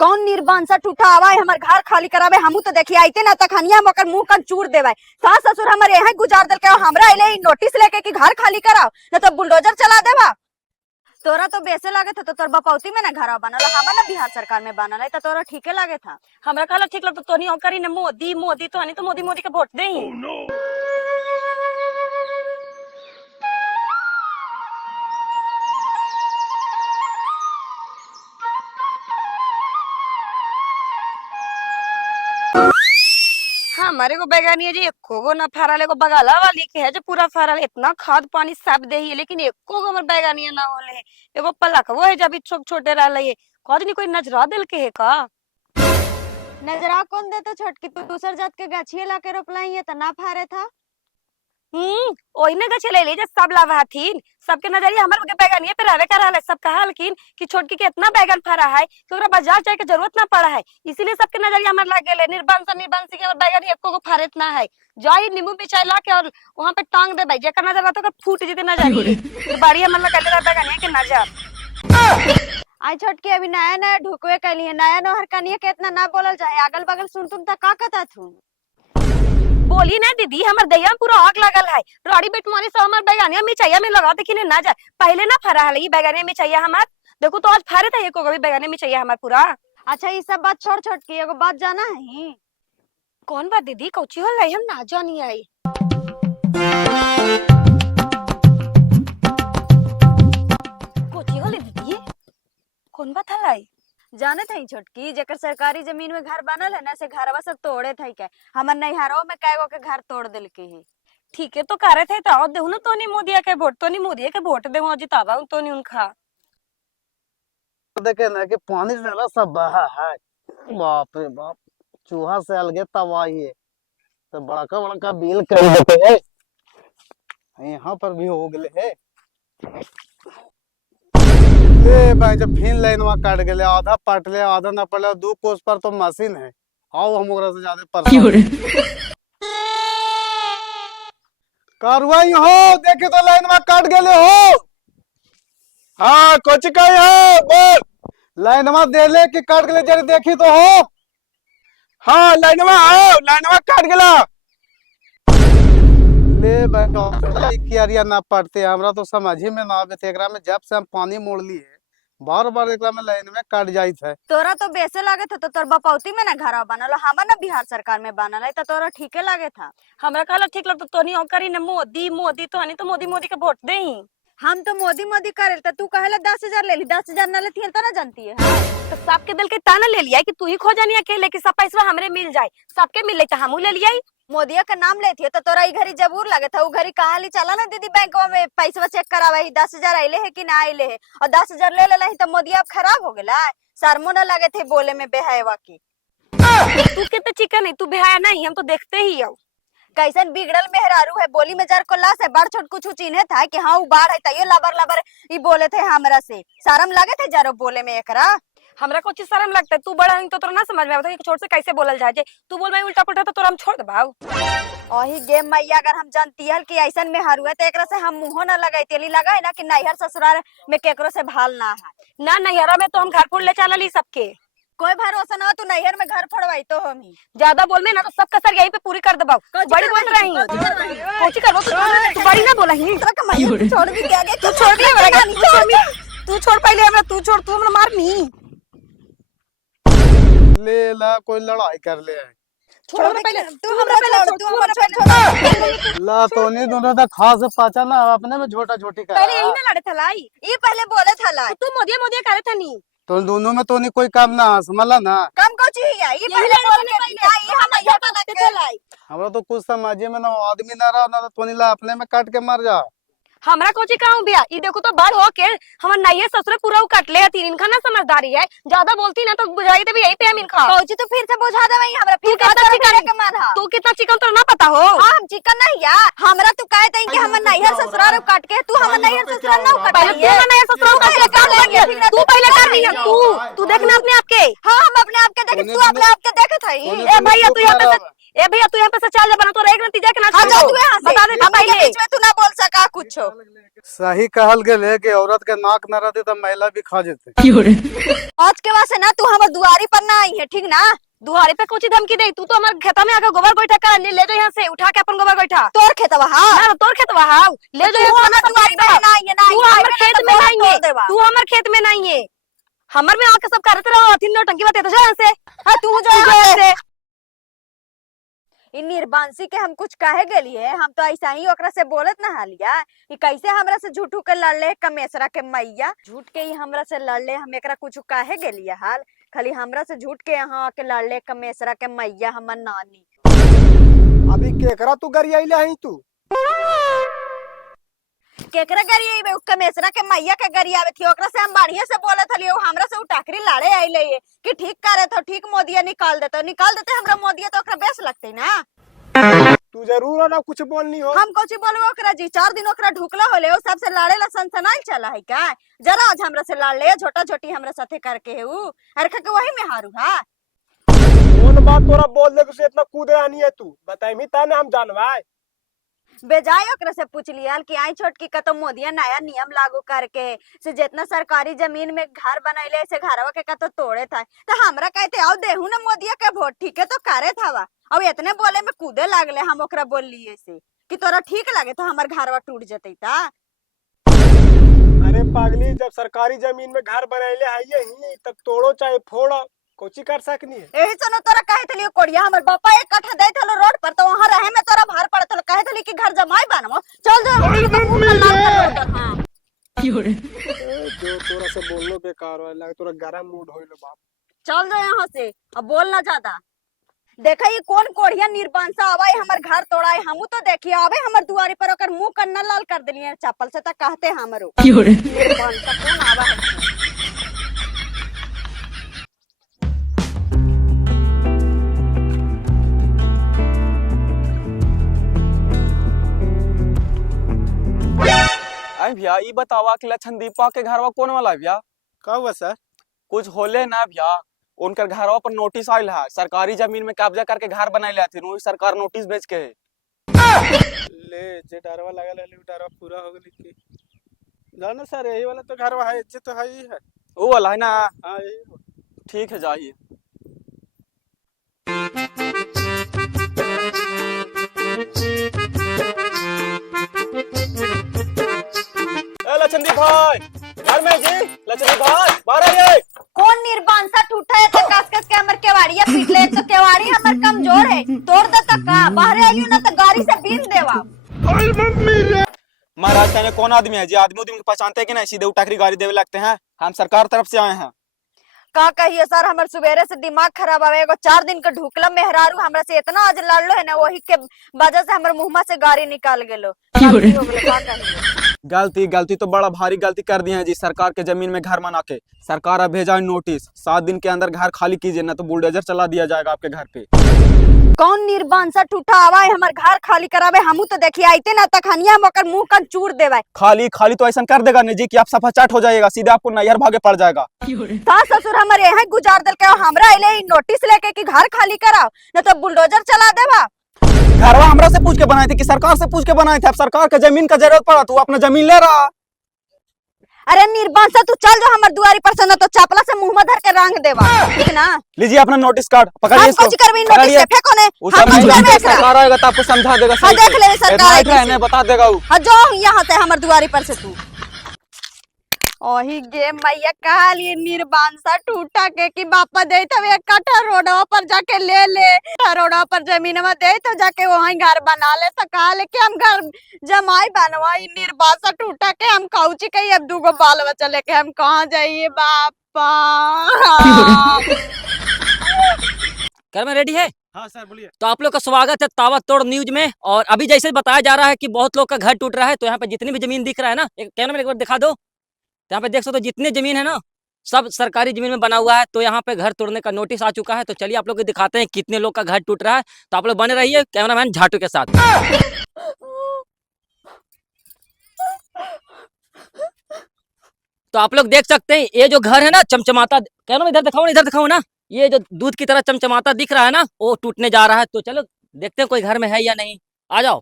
कौन निर्बांसा ठूठा आवा है हमार घर खाली करावे हमू तो देखिए आइते ना तखनिया हम ओकर मुंह कन चूर देवे। सास ससुर हमारे यहाँ गुजार दल के हमरा अइले ही नोटिस लेके कि घर खाली कराओ न तो बुलडोजर चला देवा। तोरा तो बेसे लागे था तो तोर बपौती में ना घर बनल हम ना बिहार सरकार में बनल है तो तोरा ठीके लागे था। हमरा कहला ठीक लगता तोनी ओकरी ने मोदी मोदी तोनी तो मोदी मोदी के वोट दे ही। हमारे को बैगनी है जी एको गो ना फरल एगो बगला वाली के है जो पूरा फरल इतना खाद पानी सब दे ही लेकिन एको गो हमर बैगनी ना होले एगो पलक वो है जब छोट छोटे रहले है कद नहीं कोई नजरा दिल के है का नजरा कौन दे तो छोटकी तू दूसर जात के गाछिए ला के रोपलाई है त ना फारे था। ओही ने गछ ले ली सब लाभाथीन सबके नजरिया हमर के बैगनिए पे रहवे कर रहले सब कहलकिन कि छोटकी के इतना बैगन फरा है कि ओकरा बाजार जाए के जरूरत ना पड़ा है इसीलिए सबके नजरिया हमर लाग गेले निर्बंसी के बैगन एको को फारेत ना है जाई नींबू मिर्चाई ला के और वहां पे टांग दे भाई जेकर नजर रहता तो फूट जीते नजर फिर बाड़ी हमर लगा ले बैगनिया के नजर। आई छोटकी अभी नया नया ढुकवे कैली है नया नहर कनिया के इतना ना बोलल जाए अगल बगल सुन तुम त का कहता थू बोली ना दीदी हमर दैया में पूरा आग लगल है राड़ी बेट मारे से हमर बैगनिया मिर्चाइया में लगा दे कि ना जाए पहले ना फरा है ई बैगनिया मिर्चाइया हमर देखो तो आज फरे था एको कभी बैगनिया मिर्चाइया हमर पूरा। अच्छा ये सब बात छोड़ छोटकी एगो बात जाना है। कौन बात दीदी कौची होल हम ना जानी आई कौची होल दीदी कौन बात हलाई जाने थे छोटकी जेकर सरकारी जमीन में घर बनल है ना से घरवा सब तोड़े थे के हमर नैहरों में कैगो के घर तोड़ दिल के है। ठीक है तो करे थे तो देहु ना तोनी मोदिया के वोट तोनी मोदिया के वोट देहु जितावा तोनी उनका देखे ना कि पानी सारा सब बहा है बाप रे बाप चूहा से अलगे तबाही है तो बड़का बड़का बिल कर देते है यहाँ पर भी हो गए है ले भाई जब फिन लाइन वहाँ काट गए आधा पट ले आधा ना पड़े 2 कोस पर तो मशीन है आओ हम ओकरा से ज्यादा परेशान कार्रवाई हो देखे तो लाइन वहाँ काट गए हो। हाँ कुछ कही हो बोल लाइन वहाँ दे ले कि काट गए जरा देखी तो हो। हाँ लाइन वहाँ आओ लाइन वहाँ काट गया ले भाई कियारिया ना पड़ते हमरा तो समझ ही में ना आवे थे एकरा में जब से हम पानी मोड़ लिए बार बार एकरा में लाइन में काट जाई थे। तोरा तो बेसे लागे था तो तोर बपौती में ना घर बनल हम ना बिहार सरकार में बनल है तो तोरा ठीके लागे था। हमरा कहला ठीक लगता तोनी ओकरी ने मोदी मोदी तोनी तो मोदी मोदी के वोट दे ही। हम तो मोदी मोदी करे तो तू कहला 10,000 ले ली 10,000 ना लेती तो ना जानती है। तो सबके दिल के ताना ले लिया कि तू ही खो जानी अकेले कि सब पैसा हमरे मिल जाए सबके मिल तो हमू ले लिया मोदिया का नाम लेती है तो तोरा ई घरी जरूर लगे था उ घरी कहा ली चला ना दीदी बैंक में पैसा चेक करावे 10,000 आइले है कि ना आइले है और 10,000 ले लेला तो मोदी अब खराब हो गया शर्मो न लगे थे बोले में बेहायवा की। तू कितने चिकन है तू बेहाया नहीं हम तो देखते ही हो कैसन बिगड़ल मेहरारू है बोली में जर को लाश है बड़ छोट कुछ चिन्हे था कि हाँ उ बाढ़ है तैयो लबर लबर ई बोले थे हमरा से शर्म लगे थे जरो बोले में एकरा हमरा कुछ शर्म लगता है तू बड़ा है तो तोरा ना समझ में आता कि छोट से कैसे बोलल जाए तू बोल मैं उल्टा पुल्टा तो तोरा हम छोड़ देबाऊ ओही गेम मैया अगर हम जानती हल कि ऐसन में हरू है तो एकरा से हम मुंह न लगाई तेली लगा है ना कि नैहर ससुराल में केकरो से भाल ना है ना नैहरा में तो हम घर फोड़ ले चला ली सबके कोई भरोसा ना तू नैहर में घर फोड़वाई तो हम ही ज्यादा बोल में ना तो सब कसर यहीं पे पूरी कर दबाऊ बड़ी बोल रही कोची करबो तू बड़ी ना बोला ही छोड़ भी क्या गए तू छोड़ दे तू छोड़ पहले हमरा तू छोड़ तू हमरा मारनी ले ला कोई लड़ाई कर ले छोड़ पहले तू हमरा छोड़ ला तो नहीं दोनों तो खास पाचा ना अपने में झोटा झोटी कर पहले यही ना लड़े था लाई ये पहले बोले था लाई तू मोदिया मोदिया करे था नी तो दोनों में तो नहीं कोई काम ना समझला ना काम को चाहिए ये पहले बोल के ये हम ये तो के लाई हमरा तो कुछ समझे में ना आदमी ना रहा ना तो ला अपने में काट के मर जा हमरा कोची कहूं बिया ई देखो तो बाढ़ हो के हमर नैये ससुर पूरा कट ले तीन इनका ना समझदारी है ज्यादा बोलती ना तो बुझाई दे यही पे हम इनका कोची तो फिर से बुझा दे वही हमरा फिर कितना चिकन के मन हां तू कितना चिकन तो ना पता हो हां हम चिकन नहीं या हमरा तू कहे तई कि हमर नैहर ससुराल काट के तू हमर नैहर ससुराल ना काट पहले तू नैये ससुर काट के काम कर तू पहले कर रही है तू देखना अपने आप के हां हम अपने आप के देख तू अपने आप के देखत हई ए भैया तू यहां पे ए भैया तू यहाँ पे से चल जा, बना तो एक नतीजा के ना हाँ, जा छोड़ो। तू यहाँ से। बता देते हमनी के पहले। बीच में तू ना बोल सका कुछ। सही कहल गेले कि औरत के नाक न रहती तो महिला भी खा जेते। आज के बाद से ना तू हमार दुआरी पर ना आई है, ठीक ना? दुहारी पे कुछ धमकी दे, तू तो हमारे खेता में आके गोबर गोईठा कर ले जा यहाँ से, उठा के अपन गोबर गोईठा। तोर खेतवा हाँ ना तोर खेतवा हाउ ले जा यहाँ से, हमार दुआरी पर ना आई है, ना तू हमारे खेत में नहीं है, तू हमारे खेत में नहीं है, हमर में आके सब करते रहो, अथी नौटंकी बातें तो जा यहाँ से। हाँ तू जो तू यहाँ से इन निर्बांसी के हम कुछ कहे गेली है, हम तो ऐसा ही ओकरा से बोलत ना हालिया कि कैसे हमरा से झूठ के लड़ले कमेसरा के मैया, झूठ के ही हमरा से लड़ले, हम एकरा कुछ कहे गेली है हाल, खाली हमरा से झूठ के यहाँ आके लड़ले कमेसरा के मैया हमर नानी। अभी केकरा तू गरियाइले हई तू? केकरा गरिया कमेसरा के मैया के गरियावे थी, ओकरा से हम बढ़िया से बोलत हलियो, हमरा से उ टाकरी लाड़े आइले है कि ठीक करे तो ठीक मोदिया निकाल देते हमरा मोदिया, तो ओकरा बेस लगते ना। तू जरूर ना कुछ बोलनी हो। हम कुछ बोलबो ओकरा जी, 4 दिन ओकरा ढुकला होले, ओ सबसे लाड़े ला सनसनाइल चला है का? जरा आज हमरा से लड़ ले, छोटा छोटी हमरा साथे करके है उ अरखा के वही में हारू हा। कौन बात तोरा बोल दे से इतना कूदे आनी है तू? बताई ताने हम जानवाए। बेजाय ओकरा से पूछ लिया कि आई छोटकी का तो मोदिया नया नियम लागू करके से जितना सरकारी जमीन में घर बनैले से घरवा के का तो तोड़े था, तो हमरा कहते आओ देहू ना मोदिया के वोट, ठीक है तो करे था। अब इतने बोले में कूदे लागले, हम ओकरा बोल लिए से कि तोरा ठीक लगे तो हमार घरवा टूट जते ता। अरे पागली, जब सरकारी जमीन में घर बनैले है ही तब तोड़ो चाहे फोड़ो, कोची कर सकनी है। यही सुनो तोरा कहे थली कोड़िया हमर पापा एक कट्ठा दे थलो रोड पर, तो वहां रहे में तोरा भार पड़त हलो, कहे थली कि घर जमाई बनवो, चल जा हां जो तोरा से बोलनो बेकार है, लगे तोरा गरम मूड होइलो बाप। चल जा यहाँ से, अब बोल ना ज्यादा। देखा ये कौन कोढ़िया निर्बांसा आवाई हमर घर तोड़ाए, हमू तो देखिए आवे हमर दुआरी पर ओकर मुंह कन्ना लाल कर दिलिए चप्पल से, त कहते हमरो निर्बांसा कौन आवा है। आई भैया ई बतावा कि लक्षण दीपा के घरवा कौन वाला है भैया? का हुआ सर? कुछ होले ना भैया, उनकर घरवा पर नोटिस आयल है, सरकारी जमीन में कब्जा करके घर बनाए लेथिन, वही सरकार नोटिस भेज के है। ले जे डरवा लगा ले डरवा पूरा हो गेली की जानो सर, यही वाला तो घरवा है, जे तो है ही है। वो वाला है ना? हां यही। ठीक है जाइए। लक्षणदीप भाई घर में जी, लक्षणदीप भाई बाहर आइए। कौन निर्बांसा टूटा है तो कस कस के हमर केवाड़िया पीट ले, तो केवाड़ी हमर कमजोर है, तोड़ दे त का बाहर आइयो ना तो गाड़ी से बीन देवा। महाराज कहने कौन आदमी है जी? आदमी उदमी को पहचानते हैं कि नहीं? सीधे उठाकरी गाड़ी देवे लगते हैं। हम सरकार तरफ से आए हैं। का कहिए सर, हमर सुबेरे से दिमाग खराब आवे, एगो 4 दिन का ढुकला मेहरारू हमरा से इतना आज लड़लो है ना, वही के वजह से हमर मुंह से गाड़ी निकाल गेलो। गलती हो गेलो, का कहिए। गलती तो बड़ा भारी गलती कर दी है जी, सरकार के जमीन में घर बना के। सरकार अब भेजा है नोटिस, 7 दिन के अंदर घर खाली कीजिए, ना तो बुलडोजर चला दिया जाएगा आपके घर पे। कौन निर्बांसा टूटा आवा है हमर घर खाली करावे, हमू तो देखिए आइते ना तखनिया हम ओकर मुंह कन चूर देवे। खाली तो ऐसा कर देगा नहीं जी कि आप सफा चाट हो जाएगा, सीधे आपको नैहर भागे पड़ जाएगा। सास ससुर हमर यहाँ गुजार दल के, हमरा अइले नोटिस लेके कि घर खाली कराओ, ना तो बुलडोजर चला देवा। घरवा हमरा से पूछ के बनाए थे कि सरकार से पूछ के बनाए थे? अब सरकार के जमीन का जरूरत पड़ा तो अपना जमीन ले रहा। अरे निर्बांसा तू चल जो हमर दुआरी पर से, ना तो चपला से मुंह में धर के रंग देवा, ठीक ना? लीजिए अपना नोटिस कार्ड पकड़िए हम इसको। कुछ करबी नोटिस से फेंको ने, उस हम कुछ करबे एकरा। सरकार आएगा तो आपको समझा देगा। हां देख ले सरकार है नहीं बता देगा वो। हां जो यहाँ से हमर दुआरी पर से तू ओही गे मैया कहली निर्बांसा टूटा के कि बापा दे तो एक कट्ठा रोडवा पर जाके ले ले, रोडवा पर जमीनवा दे तो जाके वहीं घर बना ले, तो कहा ले कि हम घर जमाई बनवाई, निर्बांसा टूटा के हम कौची कही, अब 2 गो बाल बच्चा लेके हम कहाँ जाइए बापा। घर में रेडी है? हाँ सर बोलिए। तो आप लोग का स्वागत है ताबड़तोड़ न्यूज में। और अभी जैसे बताया जा रहा है कि बहुत लोग का घर टूट रहा है, तो यहाँ पे जितनी भी जमीन दिख रहा है ना, एक कैमरा में एक बार दिखा दो, तो यहाँ पे देख सकते हो जितनी जमीन है ना, सब सरकारी जमीन में बना हुआ है। तो यहाँ पे घर तोड़ने का नोटिस आ चुका है। तो चलिए आप लोग को दिखाते हैं कितने लोग का घर टूट रहा है। तो आप लोग बने रहिए कैमरामैन झाटू के साथ। तो आप लोग देख सकते हैं ये जो घर है ना चमचमाता, कैमरा इधर दिखाओ ना, ये जो दूध की तरह चमचमाता दिख रहा है ना, वो टूटने जा रहा है। तो चलो देखते हैं कोई घर में है या नहीं। आ जाओ।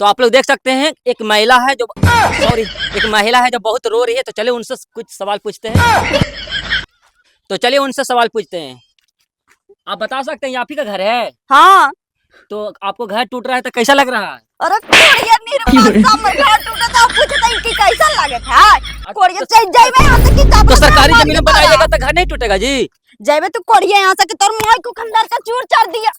तो आप लोग देख सकते हैं एक महिला है जो सॉरी एक महिला है जो बहुत रो रही है। तो चलिए उनसे कुछ सवाल पूछते हैं। तो चलिए उनसे सवाल पूछते हैं। आप बता सकते हैं ये आप ही का घर है? हाँ। तो आपको घर टूट रहा है तो कैसा लग रहा है? अरे कोरिया निर्माण में घर टूटा तो पूछता है कि कैसा लगे था। कोरिया चल जाइबे यहाँ से कि तो सरकारी जमीन में बनाइएगा तो घर नहीं टूटेगा जी। जाइबे तू कोरिया यहाँ से कि तोर मुंह को खंडर का चूर चार दिया।